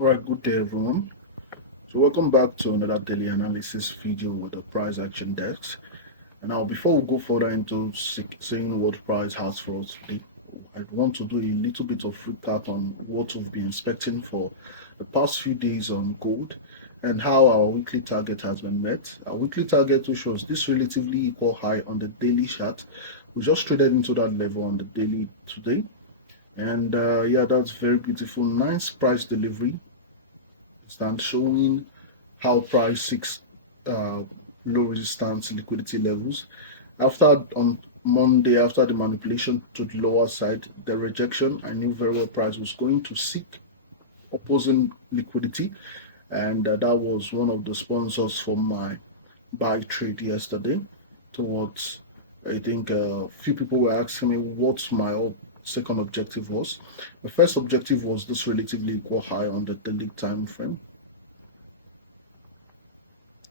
Alright, good day everyone. So welcome back to another daily analysis video with the price action desk. And now before we go further into seeing what price has for us today, I want to do a little bit of recap on what we've been expecting for the past few days on gold and how our weekly target has been met. Our weekly target, which was this relatively equal high on the daily chart, we just traded into that level on the daily today. And yeah, that's very beautiful. Nice price delivery. Stand showing how price seeks low resistance liquidity levels. After on Monday, after the manipulation to the lower side, the rejection, I knew very well price was going to seek opposing liquidity, and that was one of the sponsors for my buy trade yesterday. Towards, I think a few people were asking me what my second objective was. The first objective was this relatively equal high on the daily time frame.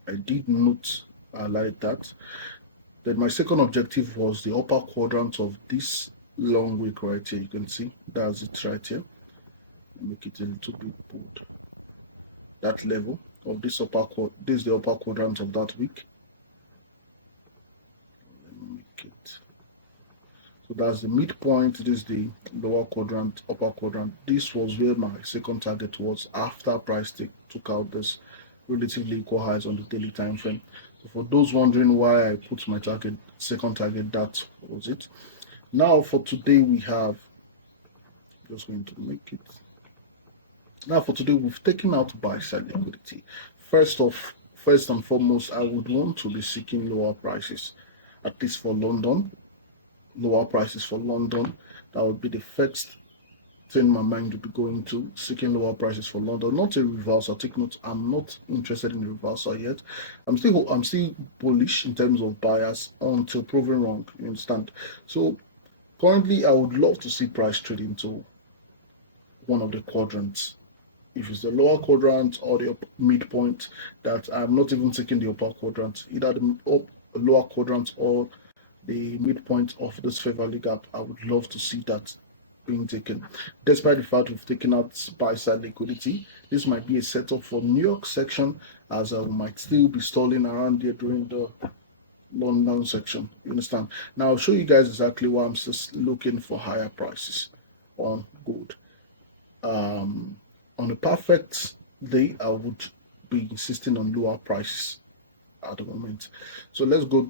I did not highlight that. Then my second objective was the upper quadrant of this long wick right here. You can see that's it right here. Make it a little bit bold. That level of this this is the upper quadrant of that wick. Let me make it. So that's the midpoint. This is the lower quadrant, upper quadrant. This was where my second target was after price took out this relatively equal highs on the daily time frame. So for those wondering why I put my second target, that was it. Now for today we have, just going to make it. Now for today we've taken out buy side liquidity. First and foremost, I would want to be seeking lower prices, at least for London. Lower prices for London. That would be the first thing my mind would be going to, seeking lower prices for London. Not a reversal. Take note, I'm not interested in a reversal yet. I'm still bullish in terms of buyers until proven wrong. You understand? So currently, I would love to see price trade into one of the quadrants. If it's the lower quadrant or the midpoint, that I'm not even taking the upper quadrant, either the lower quadrant or the midpoint of this fair value gap. I would love to see that being taken. Despite the fact we've taken out buy side liquidity, this might be a setup for New York section, as we might still be stalling around there during the London section. You understand? Now I'll show you guys exactly why I'm just looking for higher prices on gold. On a perfect day, I would be insisting on lower prices at the moment. So let's go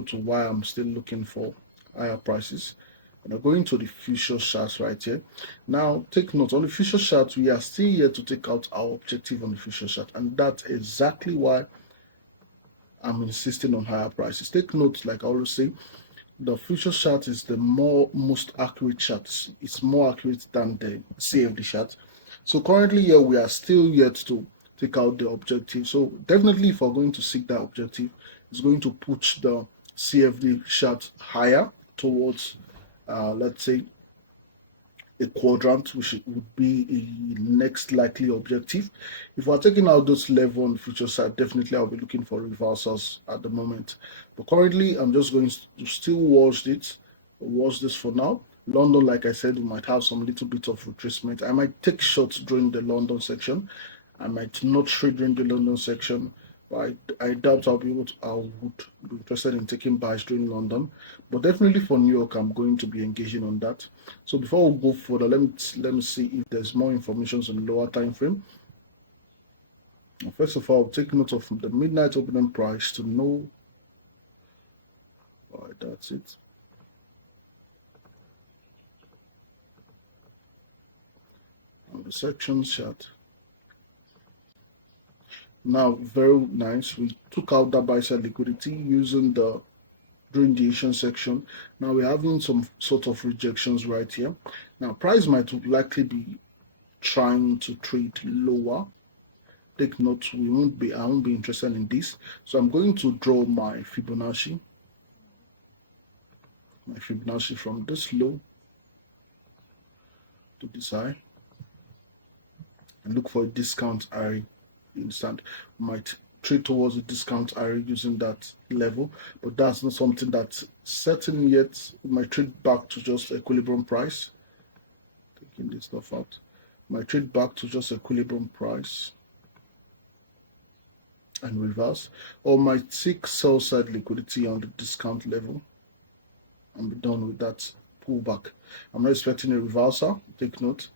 to why I'm still looking for higher prices. And I'm going to the future charts right here. Now take note, on the future chart, we are still here to take out our objective on the future chart, and that's exactly why I'm insisting on higher prices. Take note, like I always say, the future chart is the most accurate chart. It's more accurate than the CFD chart. So currently here we are still yet to take out the objective. So definitely if we're going to seek that objective, it's going to push the CFD chart higher towards let's say a quadrant, which would be a next likely objective. If we're taking out those level on the future side, definitely I'll be looking for reversals at the moment. But currently I'm just going to still watch this for now. London, like I said, we might have some little bit of retracement. I might take shots during the London section. I might not trade during the London section, but I doubt I would be interested in taking buys during London. But definitely for New York, I'm going to be engaging on that. So before we go further, let me see if there's more information on the lower time frame. First of all, I'll take note of the midnight opening price to know. All right, that's it. On the section chart. Now, very nice. We took out that buy side liquidity using during the Asian section. Now we're having some sort of rejections right here. Now, price might likely be trying to trade lower. Take note, I won't be interested in this. So I'm going to draw my Fibonacci. My Fibonacci from this low to this high. And look for a discount area. You understand? Might trade towards a discount area using that level, but that's not something that's certain yet. We might trade back to just equilibrium price. Taking this stuff out. my trade back to just equilibrium price and reverse, or might seek sell side liquidity on the discount level and be done with that pullback. I'm not expecting a reversal, take note.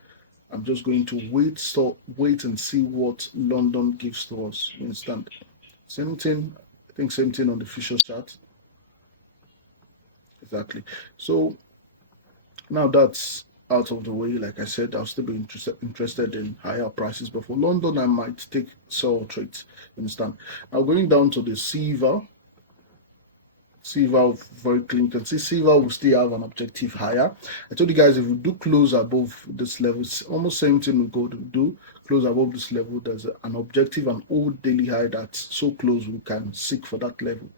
I'm just going to wait and see what London gives to us. You understand? Same thing, I think same thing on the futures chart. Exactly. So now that's out of the way. Like I said, I'll still be interested in higher prices, but for London, I might take sell trades. You understand? Now going down to the silver. Silver very clean. You can see silver will still have an objective higher. I told you guys if we do close above this level, it's almost same thing we go to do. Close above this level, there's an objective, an old daily high that's so close we can seek for that level.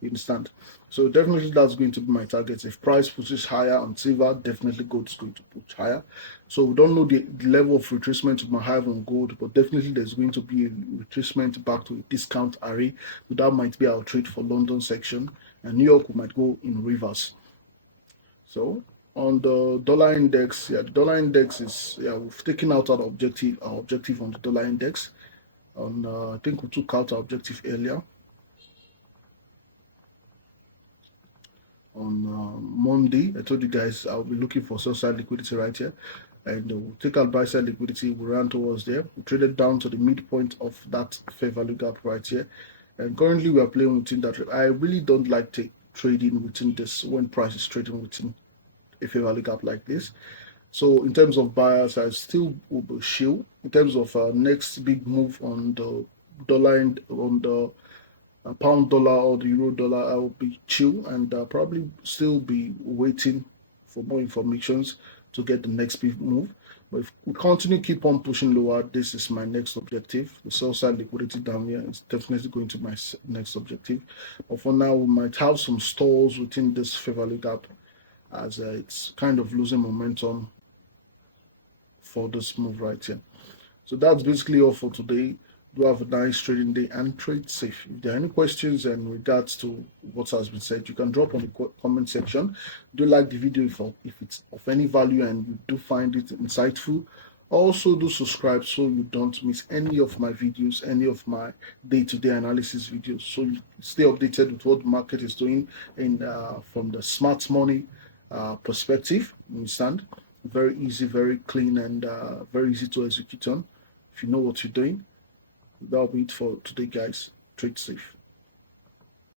You understand? So definitely that's going to be my target. If price pushes higher on silver, definitely gold is going to push higher. So we don't know the level of retracement we might have on gold, but definitely there's going to be a retracement back to a discount array. So that might be our trade for London section, and New York we might go in reverse. So on the dollar index, the dollar index is we've taken out our objective on the dollar index. I think we took out our objective earlier. On Monday, I told you guys I'll be looking for sell side liquidity right here, and we'll take out buy side liquidity. We ran towards there. We traded down to the midpoint of that fair value gap right here, and currently we are playing within that. I really don't like trading within this when price is trading within a fair value gap like this. So in terms of buyers, I still will be chill. In terms of next big move on the dollar and on the pound dollar or the euro dollar, I will be chill and probably still be waiting for more informations to get the next big move. But if we continue keep on pushing lower, this is my next objective. The sell side liquidity down here is definitely going to be my next objective. But for now, we might have some stalls within this fair value gap as it's kind of losing momentum for this move right here. So that's basically all for today. Do have a nice trading day and trade safe. If there are any questions in regards to what has been said, you can drop on the comment section. Do like the video if it's of any value and you do find it insightful. Also do subscribe so you don't miss any of my videos, any of my day-to-day analysis videos, so you stay updated with what the market is doing in from the smart money perspective. You understand? Very easy, very clean, and very easy to execute on if you know what you're doing. That'll be it for today, guys. Trade safe.